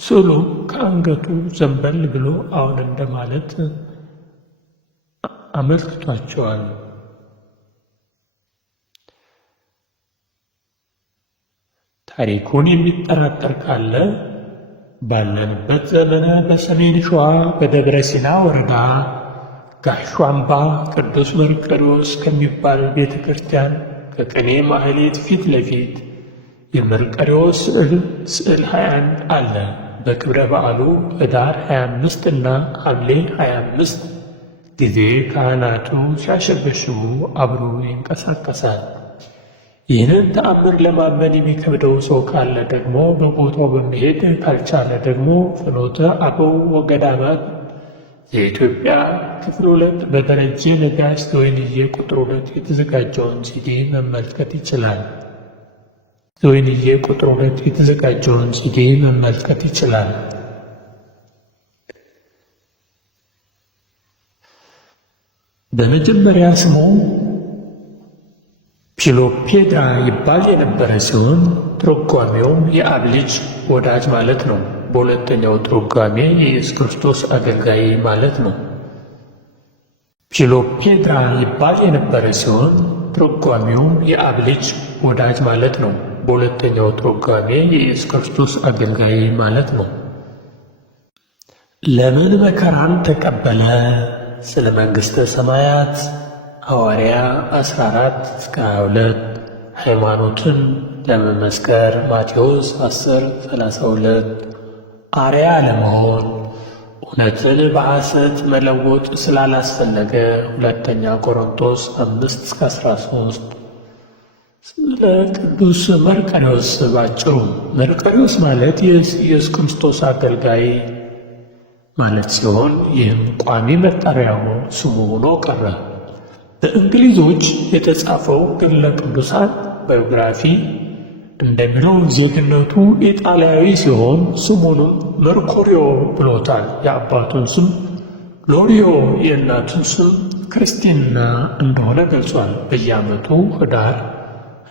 ስዕሉም ከአንገቱ ዘንበል ብሎ አዎን እንደማለት አመልክቷቸዋል። ታሪኩን የሚጠራጠር ካለ ባለንበት ዘመነ በሰሜን ሸዋ በደብረ ሲና ወረዳ ጋሾ አምባ ቅዱስ መርቆሬዎስ ከሚባል ቤተ ክርስቲያን ከቅኔ ማህሌት ፊት ለፊት የመርቆሬዎስ ስዕል 21 አለ። በክብረ በዓሉ ኅዳር 25 እና ሐምሌ 25 ጊዜ ካህናቱ ሲያሸበሽቡ አብሮ ይንቀሳቀሳል። ይህንን ተአምር ለማመን የሚከብደው ሰው ካለ ደግሞ በቦታው በመሄድ ካልቻለ ደግሞ ፍኖተ አበው ወገዳማት የኢትዮጵያ ክፍል 2 በደረጀ ነጋሽ ዘወይንዬ ቁጥር 2 የተዘጋጀውን ሲዲ መመልከት ይችላል። ዘወይንዬ ቁጥር 2 የተዘጋጀውን ሲዲ መመልከት ይችላል። በመጀመሪያ ስሙ ፒሎፔድራ ይባል የነበረ ሲሆን ትርጓሜውም የአብ ልጅ ወዳጅ ማለት ነው። በሁለተኛው ትርጓሜ የኢየሱስ ክርስቶስ አገልጋይ ማለት ነው። ፒሎፔድራ ይባል የነበረ ሲሆን ትርጓሜውም የአብ ልጅ ወዳጅ ማለት ነው። በሁለተኛው ትርጓሜ የኢየሱስ ክርስቶስ አገልጋይ ማለት ነው። ለምን መከራን ተቀበለ? ስለ መንግሥተ ሰማያት ሐዋርያ 14-22 ሃይማኖትን ለመመስከር ማቴዎስ 10:32 አርያ ለመሆን እውነትን በሐሰት መለወጥ ስላላስፈለገ ሁለተኛ ቆሮንቶስ 5:13 ስለ ቅዱስ መርቆሬዎስ ባጭሩ መርቆሬዎስ ማለት የኢየሱስ ክርስቶስ አገልጋይ ማለት ሲሆን ይህም ቋሚ መጠሪያው ስሙ ሆኖ ቀረ። በእንግሊዞች የተጻፈው ገድለ ቅዱሳን ባዮግራፊ እንደሚለው ዜግነቱ ኢጣሊያዊ ሲሆን ስሙንም መርቆሪዮ ብሎታል። የአባቱን ስም ሎሪዮ የእናቱን ስም ክርስቲና እንደሆነ ገልጿል። በየዓመቱ ኅዳር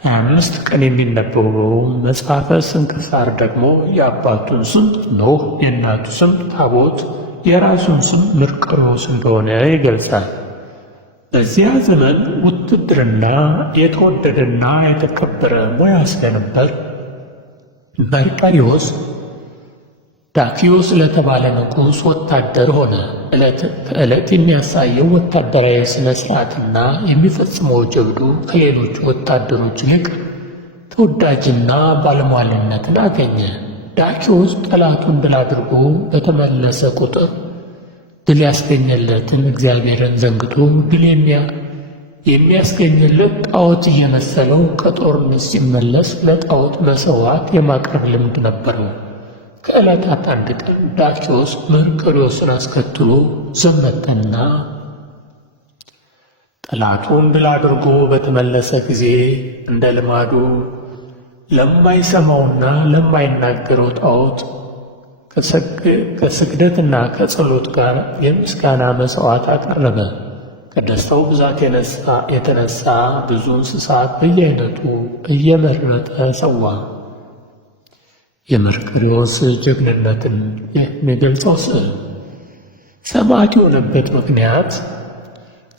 25 ቀን የሚነበበው መጽሐፈ ስንክሳር ደግሞ የአባቱን ስም ኖህ፣ የእናቱ ስም ታቦት፣ የራሱን ስም መርቆሬዎስ እንደሆነ ይገልጻል። በዚያ ዘመን ውትድርና የተወደደና የተከበረ ሙያ ስለነበር መርቆሬዎስ ዳኪዮስ ለተባለ ንጉሥ ወታደር ሆነ። ዕለት ከዕለት የሚያሳየው ወታደራዊ ሥነ ሥርዓትና የሚፈጽመው ጀብዱ ከሌሎች ወታደሮች ይልቅ ተወዳጅና ባለሟልነትን አገኘ። ዳኪዮስ ጠላቱን ድል አድርጎ በተመለሰ ቁጥር ድል ያስገኘለትን እግዚአብሔርን ዘንግቶ ድል የሚያስገኝለት ጣዖት እየመሰለው ከጦርነት ሲመለስ ለጣዖት መሥዋዕት የማቅረብ ልምድ ነበረው። ከዕለታት አንድ ቀን ዳኪዮስ መርቆሬዎስን አስከትሎ ዘመተና ጠላቱን ድል አድርጎ በተመለሰ ጊዜ እንደ ልማዱ ለማይሰማውና ለማይናገረው ጣዖት ከስግደትና ከጸሎት ጋር የምስጋና መሥዋዕት አቀረበ። ከደስታው ብዛት የተነሳ ብዙ እንስሳት በየአይነቱ እየመረጠ ሰዋ። የመርቆሬዎስ ጀግንነትን የሚገልጸው ስዕል ሰማዕት የሆነበት ምክንያት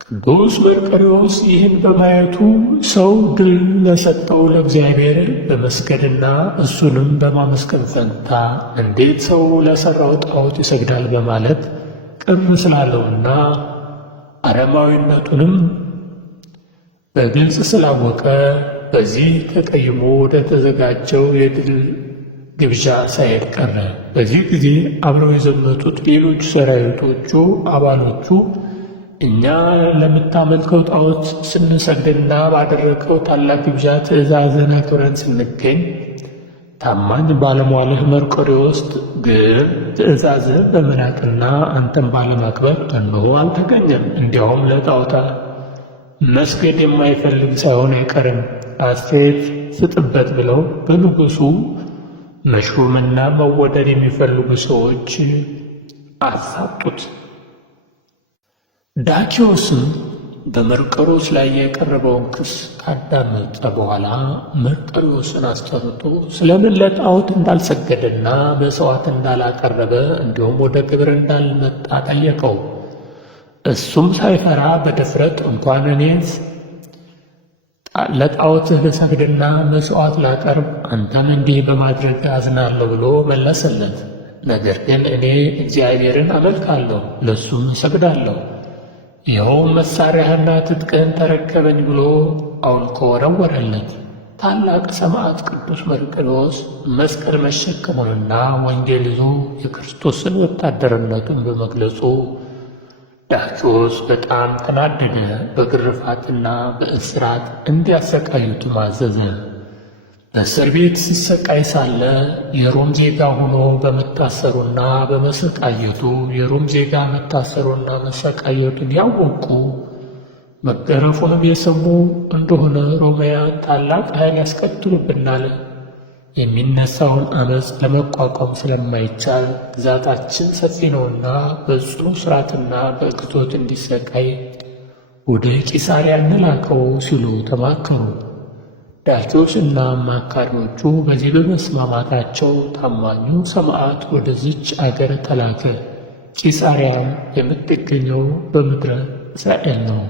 ቅዱስ መርቆሬዎስ ይህን በማየቱ ሰው ድል ለሰጠው ለእግዚአብሔር በመስገድና እሱንም በማመስገን ፈንታ እንዴት ሰው ለሠራው ጣዖት ይሰግዳል በማለት ቅር ስላለውና አረማዊነቱንም በግልጽ ስላወቀ በዚህ ተቀይሞ ወደ ተዘጋጀው የድል ግብዣ ሳይሄድ ቀረ። በዚህ ጊዜ አብረው የዘመቱት ሌሎች ሰራዊቶቹ አባሎቹ እኛ ለምታመልከው ጣዖት ስንሰግድና ባደረገው ታላቅ ግብዣ ትእዛዝን አክብረን ስንገኝ ታማኝ ባለሟልህ መርቆሬዎስ ግን ትእዛዝህ በመናቅና አንተን ባለማክበር እነሆ አልተገኘም። እንዲያውም ለጣዖታ መስገድ የማይፈልግ ሳይሆን አይቀርም፣ አስተያየት ስጥበት ብለው በንጉሡ መሾምና መወደድ የሚፈልጉ ሰዎች አሳጡት። ዳኪዮስም በመርቆሬዎስ ላይ የቀረበውን ክስ ካዳመጠ በኋላ መርቆሬዎስን አስጠርቶ ስለምን ለጣዖት እንዳልሰገደና መሥዋዕት እንዳላቀረበ እንዲሁም ወደ ግብር እንዳልመጣ ጠየቀው። እሱም ሳይፈራ በድፍረት እንኳን እኔስ ለጣዖትህ ልሰግድና መሥዋዕት ላቀርብ አንተም እንዲህ በማድረግ አዝናለሁ ብሎ መለሰለት። ነገር ግን እኔ እግዚአብሔርን አመልካለሁ፣ ለእሱም እሰግዳለሁ። ይኸውም መሣሪያህና ትጥቅህን ተረከበኝ ብሎ አውልቆ ወረወረለት። ታላቅ ሰማዕት ቅዱስ መርቆሬዎስ መስቀል መሸከሙንና ወንጌል ይዞ የክርስቶስን ወታደርነቱን በመግለጹ ዳክዎስ በጣም ተናደደ። በግርፋትና በእስራት እንዲያሰቃዩት አዘዘ። በእስር ቤት ሲሰቃይ ሳለ የሮም ዜጋ ሆኖ በመታሰሩና በመሰቃየቱ የሮም ዜጋ መታሰሩና መሰቃየቱን ያወቁ መገረፉንም የሰሙ እንደሆነ ሮማውያን ታላቅ ኃይል ያስከትሉብናል፣ የሚነሳውን ዓመፅ ለመቋቋም ስለማይቻል ግዛታችን ሰፊ ነውና በጽኑ ሥርዓትና በግዞት እንዲሰቃይ ወደ ቂሳርያ እንላከው ሲሉ ተማከሩ። ዳክዎስና አማካሪዎቹ በዚህ በመስማማታቸው ታማኙ ሰማዕት ወደዚች አገር ተላከ። ቂሳርያም የምትገኘው በምድረ እስራኤል ነው።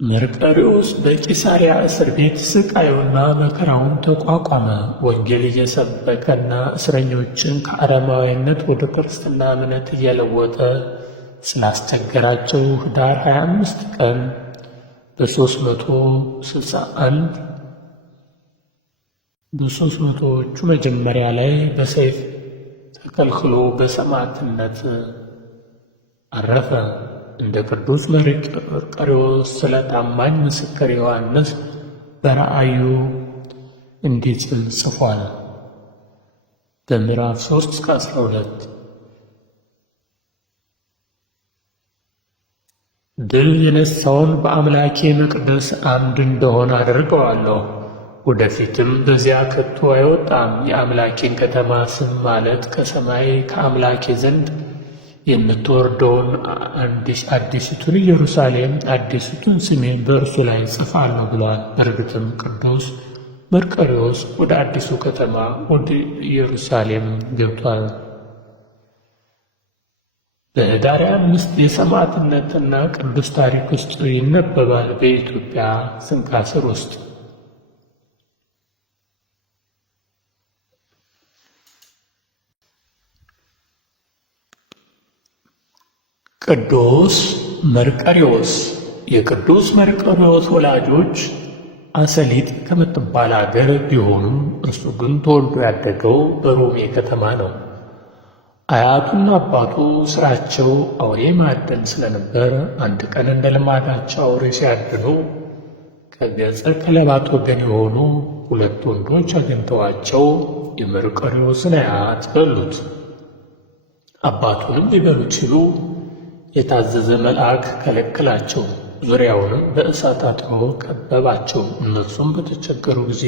መርቆሬዎስ በቂሳርያ እስር ቤት ስቃዩና መከራውን ተቋቋመ። ወንጌል እየሰበከና እስረኞችን ከአረማዊነት ወደ ክርስትና እምነት እየለወጠ ስላስቸገራቸው ኅዳር 25 ቀን በ300ዎቹ መጀመሪያ ላይ በሰይፍ ተከልክሎ በሰማዕትነት አረፈ። እንደ ቅዱስ መርቆሬዎስ ስለ ታማኝ ምስክር ዮሐንስ በራእዩ እንዲህ ሲል ጽፏል። በምዕራፍ 3-12 ድል የነሳውን በአምላኬ መቅደስ አምድ እንደሆነ አደርገዋለሁ፣ ወደፊትም በዚያ ከቶ አይወጣም። የአምላኬን ከተማ ስም ማለት ከሰማይ ከአምላኬ ዘንድ የምትወርደውን አዲሲቱን ኢየሩሳሌም አዲሲቱን ስሜን በእርሱ ላይ ጽፋለሁ ብሏል። በእርግጥም ቅዱስ መርቆሬዎስ ወደ አዲሱ ከተማ ወደ ኢየሩሳሌም ገብቷል። በኅዳር 5 የሰማዕትነትና ቅዱስ ታሪክ ውስጥ ይነበባል። በኢትዮጵያ ስንክሳር ውስጥ ቅዱስ መርቆሬዎስ። የቅዱስ መርቆሬዎስ ወላጆች አሰሊጥ ከምትባል አገር ቢሆኑም እርሱ ግን ተወልዶ ያደገው በሮሜ ከተማ ነው። አያቱና አባቱ ስራቸው አውሬ ማደን ስለነበር አንድ ቀን እንደ ልማዳቸው አውሬ ሲያድኑ ከገጸ ከለባት ወገን የሆኑ 2 ወንዶች አግኝተዋቸው የመርቆሬዎስን አያት በሉት። አባቱንም ሊበሉት ሲሉ የታዘዘ መልአክ ከለከላቸው። ዙሪያውንም በእሳት አጥሮ ከበባቸው። እነርሱም በተቸገሩ ጊዜ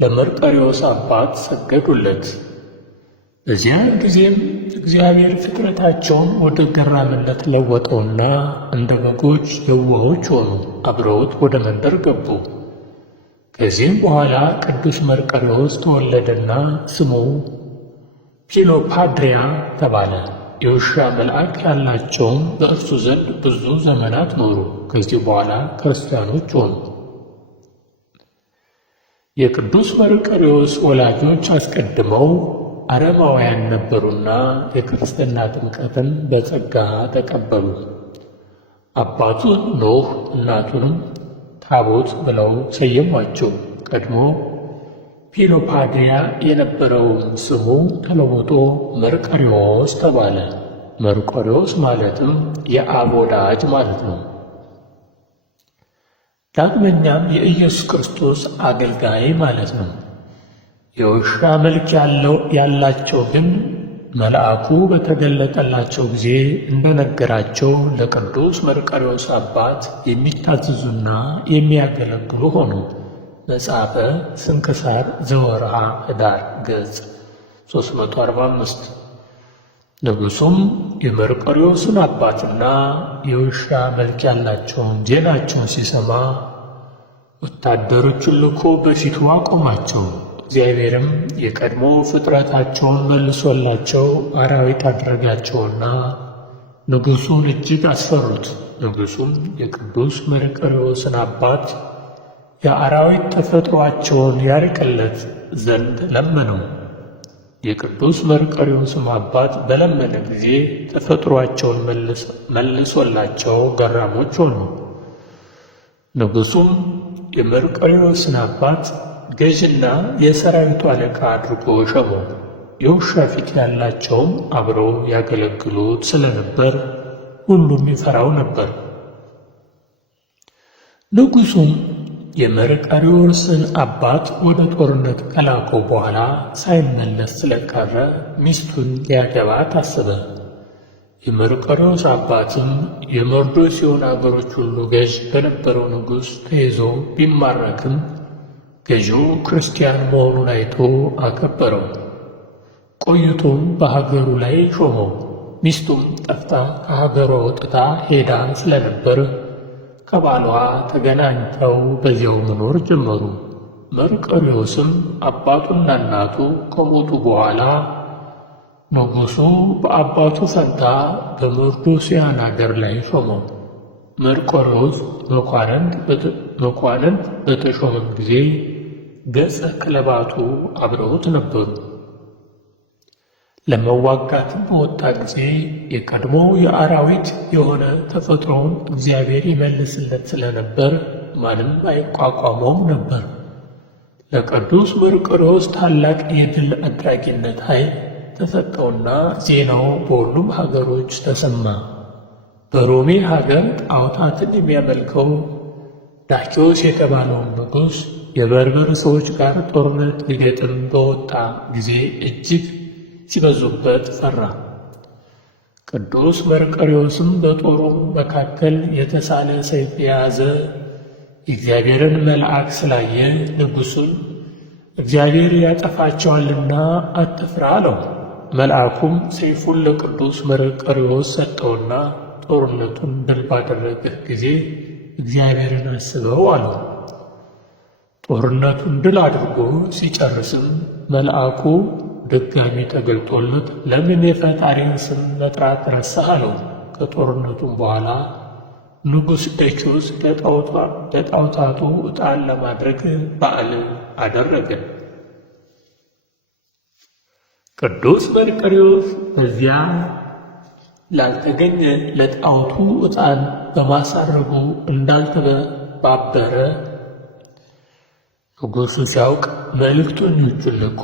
ለመርቆሬዎስ አባት ሰገዱለት። በዚያን ጊዜም እግዚአብሔር ፍጥረታቸውን ወደ ገራምነት ለወጠውና እንደ በጎች የዋሆች ሆኑ። አብረውት ወደ መንደር ገቡ። ከዚህም በኋላ ቅዱስ መርቆሬዎስ ተወለደና ስሙ ፊሎፓድሪያ ተባለ። የውሻ መልአክ ያላቸውም በእርሱ ዘንድ ብዙ ዘመናት ኖሩ። ከዚህ በኋላ ክርስቲያኖች ሆኑ። የቅዱስ መርቆሬዎስ ወላጆች አስቀድመው አረማውያን ነበሩና የክርስትና ጥምቀትን በጸጋ ተቀበሉ። አባቱን ኖህ እናቱንም ታቦት ብለው ሰየሟቸው። ቀድሞ ፊሎፓድሪያ የነበረውን ስሙ ተለውጦ መርቆሬዎስ ተባለ። መርቆሬዎስ ማለትም የአብ ወዳጅ ማለት ነው። ዳግመኛም የኢየሱስ ክርስቶስ አገልጋይ ማለት ነው። የውሻ መልክ ያላቸው ግን መልአኩ በተገለጠላቸው ጊዜ እንደነገራቸው ለቅዱስ መርቆሬዎስ አባት የሚታዘዙና የሚያገለግሉ ሆኑ። መጽሐፈ ስንክሳር ዘወርኀ ኅዳር ገጽ 345 ንጉሡም የመርቆሬዎስን አባትና የውሻ መልክ ያላቸውን ዜናቸውን ሲሰማ ወታደሮቹን ልኮ በፊቱ አቆማቸው። እግዚአብሔርም የቀድሞ ፍጥረታቸውን መልሶላቸው አራዊት አደረጋቸውና ንጉሡን እጅግ አስፈሩት። ንጉሡም የቅዱስ መርቆሬዎስን አባት የአራዊት ተፈጥሮአቸውን ያርቅለት ዘንድ ለመነው። የቅዱስ መርቆሬዎስም አባት በለመነ ጊዜ ተፈጥሮአቸውን መልሶላቸው ገራሞች ሆኑ። ንጉሡም የመርቆሬዎስን አባት ገዥና የሰራዊቱ አለቃ አድርጎ ሾመው። የውሻ ፊት ያላቸውም አብረው ያገለግሉት ስለነበር ሁሉም ይፈራው ነበር። ንጉሡም የመርቆሬዎስን አባት ወደ ጦርነት ከላከው በኋላ ሳይመለስ ስለቀረ ሚስቱን ሊያገባ ታሰበ። የመርቆሬዎስ አባትም የመርዶስዮን አገሮች ሁሉ ገዥ በነበረው ንጉሥ ተይዞ ቢማረክም ገዢው ክርስቲያን መሆኑን አይቶ አከበረው። ቆይቶም በሀገሩ ላይ ሾመው። ሚስቱም ጠፍታ ከሀገሯ ወጥታ ሄዳ ስለነበር ከባሏ ተገናኝተው በዚያው መኖር ጀመሩ። መርቆሬዎስም አባቱና እናቱ ከሞቱ በኋላ ንጉሡ በአባቱ ፈንታ በመርዶስዮን አገር ላይ ሾመው። መርቆሬዎስ መኳንንት በተሾመም ጊዜ ገጸ ክለባቱ አብረውት ነበሩ። ለመዋጋትም በወጣ ጊዜ የቀድሞ የአራዊት የሆነ ተፈጥሮውን እግዚአብሔር ይመልስለት ስለነበር ማንም አይቋቋመውም ነበር። ለቅዱስ መርቆሬዎስ ታላቅ የድል አድራጊነት ኃይል ተሰጠውና ዜናው በሁሉም ሀገሮች ተሰማ። በሮሜ ሀገር ጣዖታትን የሚያመልከው ዳኪዎስ የተባለውን ንጉሥ የበርበር ሰዎች ጋር ጦርነት ሊገጥም በወጣ ጊዜ እጅግ ሲበዙበት ፈራ። ቅዱስ መርቆሬዎስም በጦሩ መካከል የተሳለ ሰይፍ የያዘ የእግዚአብሔርን መልአክ ስላየ ንጉሡን እግዚአብሔር ያጠፋቸዋልና አትፍራ አለው። መልአኩም ሰይፉን ለቅዱስ መርቆሬዎስ ሰጠውና ጦርነቱን ድል ባደረግህ ጊዜ እግዚአብሔርን አስበው አለው። ጦርነቱን ድል አድርጎ ሲጨርስም መልአኩ ድጋሚ ተገልጦለት ለምን የፈጣሪን ስም መጥራት ረሳህ አለው። ከጦርነቱም በኋላ ንጉሥ ዳኪዎስ ለጣዖታቱ ዕጣን ለማድረግ በዓል አደረገ። ቅዱስ መርቆሬዎስ በዚያ ላልተገኘ ለጣዖቱ ዕጣን በማሳረጉ እንዳልተባበረ ንጉሡ ሲያውቅ መልእክተኞቹን ልኮ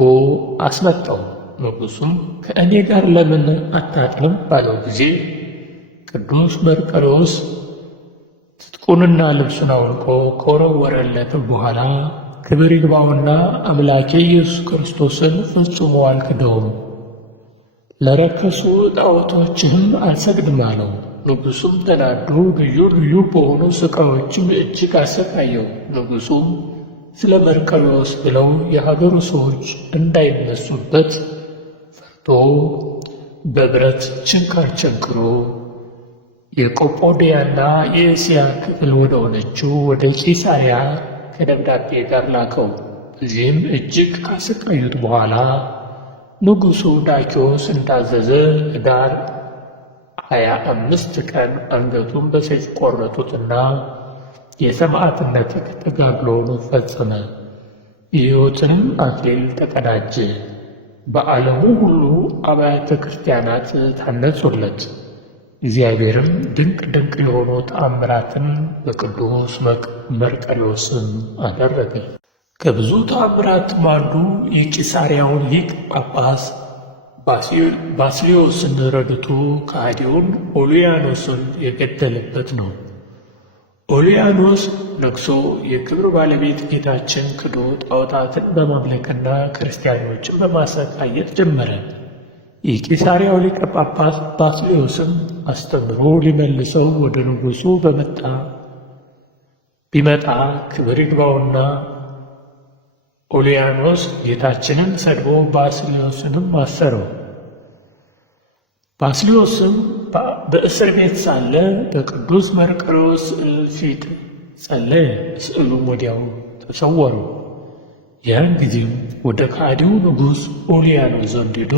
አስመጣው። ንጉሡም ከእኔ ጋር ለምን አታጥንም ባለው ጊዜ ቅዱስ መርቆሬዎስ ትጥቁንና ልብሱን አውልቆ ከወረወረለት በኋላ ክብር ይግባውና አምላኬ ኢየሱስ ክርስቶስን ፈጽሞ አልክደውም፣ ለረከሱ ጣዖቶችህም አልሰግድም አለው። ንጉሡም ተናዶ ልዩ ልዩ በሆኑ ሥቃዮችም እጅግ አሰቃየው። ንጉሡም ስለ መርቆሬዎስ ብለው የሀገሩ ሰዎች እንዳይነሱበት ፈርቶ በብረት ችንካር ቸንክሮ የቆጶድያና የእስያ ክፍል ወደ ሆነችው ወደ ቂሳርያ ከደብዳቤ ጋር ላከው። በዚህም እጅግ ካሰቃዩት በኋላ ንጉሡ ዳኪዎስ እንዳዘዘ ኅዳር 25 ቀን አንገቱን በሰይፍ ቆረጡትና የሰማዕትነት ተጋድሎውን ፈጸመ። የሕይወትንም አክሊል ተቀዳጀ። በዓለሙ ሁሉ አብያተ ክርስቲያናት ታነጹለት። እግዚአብሔርም ድንቅ ድንቅ የሆኑ ተአምራትን በቅዱስ መርቆሬዎስም አደረገ። ከብዙ ተአምራትም አንዱ የቂሳርያውን ሊቅ ጳጳስ ባስልዮስን ረድቶ ከሃዲውን ኦልያኖስን የገደለበት ነው። ኦልያኖስ ነግሶ የክብር ባለቤት ጌታችን ክዶ ጣዖታትን በማምለክና ክርስቲያኖችን በማሰቃየት ጀመረ። የቂሳርያው ሊቀ ጳጳስ ባስልዮስም አስተምሮ ሊመልሰው ወደ ንጉሡ ቢመጣ ክብር ይግባውና ኦልያኖስ ጌታችንን ሰድቦ ባስልዮስንም አሰረው። ባስልዮስም በእስር ቤት ሳለ በቅዱስ መርቆሬዎስ ስዕል ፊት ጸለየ። ስዕሉም ወዲያው ተሰወረው። ያን ጊዜም ወደ ከሃዲው ንጉሥ ኦልያኖስ ዘንድ ሄዶ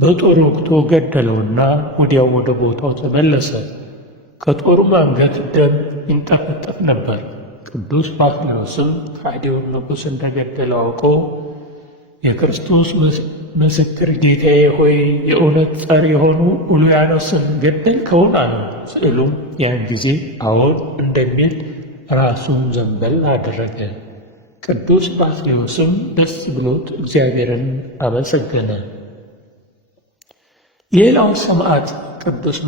በጦር ወግቶ ገደለውና ወዲያው ወደ ቦታው ተመለሰ። ከጦሩም አንገት ደም ይንጠፈጠፍ ነበር። ቅዱስ ባስልዮስም ከሃዲውን ንጉሥ እንደገደለው አውቆ የክርስቶስ ምስክር ጌታዬ ሆይ የእውነት ጸር የሆኑ ኦልያኖስን ገደልከውን? አለው። ስዕሉም ያን ጊዜ አዎን እንደሚል ራሱን ዘንበል አደረገ። ቅዱስ ባስልዮስም ደስ ብሎት እግዚአብሔርን አመሰገነ። ሌላው ሰማዕት ቅዱስ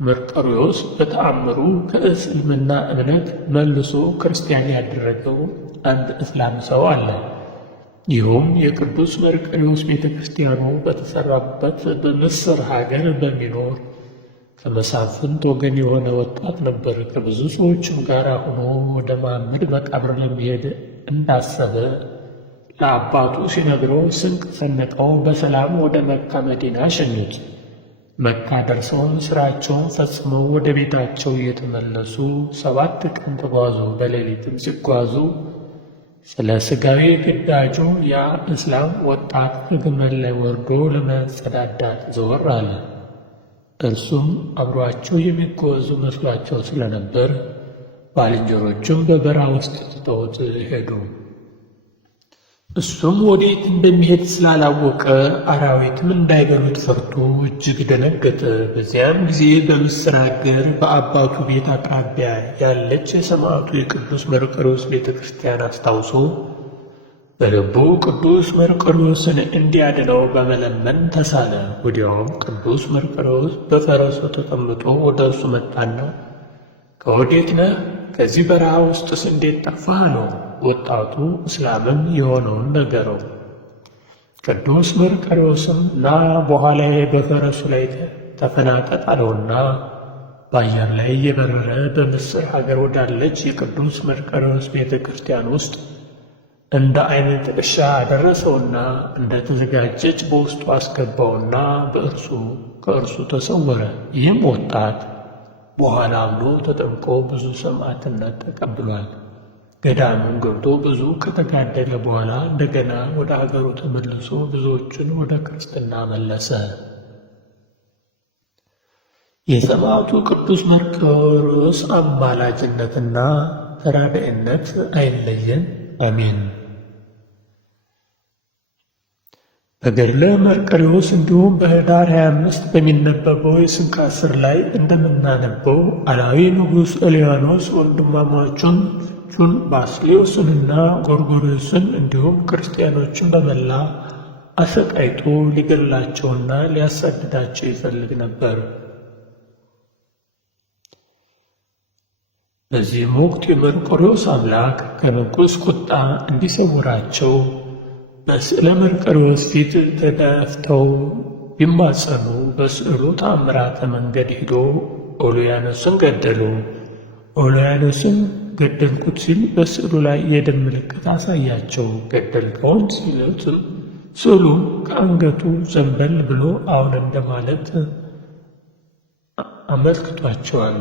መርቆሬዎስ በተአምሩ ከእስልምና እምነት መልሶ ክርስቲያን ያደረገው አንድ እስላም ሰው አለ። ይኸውም የቅዱስ መርቆሬዎስ ቤተ ክርስቲያኑ በተሠራበት በምስር ሀገር በሚኖር ከመሳፍንት ወገን የሆነ ወጣት ነበር። ከብዙ ሰዎችም ጋር ሆኖ ወደ መሐመድ መቃብር ለመሄድ እንዳሰበ ለአባቱ ሲነግረው ስንቅ ሰንቀው በሰላም ወደ መካ መዲና ሸኙት። መካ ደርሰው ሥራቸውን ፈጽመው ወደ ቤታቸው እየተመለሱ 7 ቀን ተጓዙ። በሌሊትም ሲጓዙ ስለ ሥጋዊ ግዳጁ ያ እስላም ወጣት ከግመል ላይ ወርዶ ለመጸዳዳት ዘወር አለ። እርሱም አብሯቸው የሚጓዙ መስሏቸው ስለነበር ባልንጀሮቹም በበረሃ ውስጥ ትተውት ሄዱ። እሱም ወዴት እንደሚሄድ ስላላወቀ አራዊትም እንዳይበሉት ፈርቶ እጅግ ደነገጠ። በዚያም ጊዜ በምስር አገር በአባቱ ቤት አቅራቢያ ያለች የሰማዕቱ የቅዱስ መርቆሬዎስ ቤተ ክርስቲያን አስታውሶ በልቡ ቅዱስ መርቆሬዎስን እንዲያድነው በመለመን ተሳለ። ወዲያውም ቅዱስ መርቆሬዎስ በፈረሱ ተቀምጦ ወደ እርሱ መጣና ከወዴት ነህ? ከዚህ በረሃ ውስጥስ እንዴት ጠፋህ? አለው። ወጣቱ እስላምም የሆነውን ነገረው። ቅዱስ መርቆሬዎስም ና በኋላዬ በፈረሱ ላይ ተፈናጠጥ አለውና በአየር ላይ እየበረረ በምስር ሀገር ወዳለች የቅዱስ መርቆሬዎስ ቤተ ክርስቲያን ውስጥ እንደ አይነት ጥቅሻ አደረሰውና እንደ ተዘጋጀች በውስጡ አስገባውና ከእርሱ ተሰወረ። ይህም ወጣት በኋላ አምኖ ተጠምቆ ብዙ ሰማዕትነት ተቀብሏል። ገዳሙን ገብቶ ብዙ ከተጋደለ በኋላ እንደገና ወደ አገሩ ተመልሶ ብዙዎችን ወደ ክርስትና መለሰ። የሰማዕቱ ቅዱስ መርቆሬዎስ አማላጅነትና ተራዳኢነት አይለየን፣ አሜን። በገድለ መርቆሬዎስ እንዲሁም በኅዳር 25 በሚነበበው የስንክሳር ላይ እንደምናነበው አላዊ ንጉሥ ኦልያኖስ ወንድማማቹን ባስልዮስንና ጎርጎርዮስን እንዲሁም ክርስቲያኖችን በመላ አሰቃይቶ ሊገድላቸውና ሊያሳድዳቸው ይፈልግ ነበር። በዚህም ወቅት የመርቆሬዎስ አምላክ ከንጉሥ ቁጣ እንዲሰውራቸው በስዕለ መርቆሬዎስ ፊት ተደፍተው ቢማጸኑ በስዕሉ ተአምራተ መንገድ ሂዶ ኦልያኖስን ገደሉ። ኦልያኖስን ገደልኩት ሲል በስዕሉ ላይ የደም ምልክት አሳያቸው። ገደልከውን ሲሉትም ስዕሉ ከአንገቱ ዘንበል ብሎ አሁን እንደማለት አመልክቷቸዋል።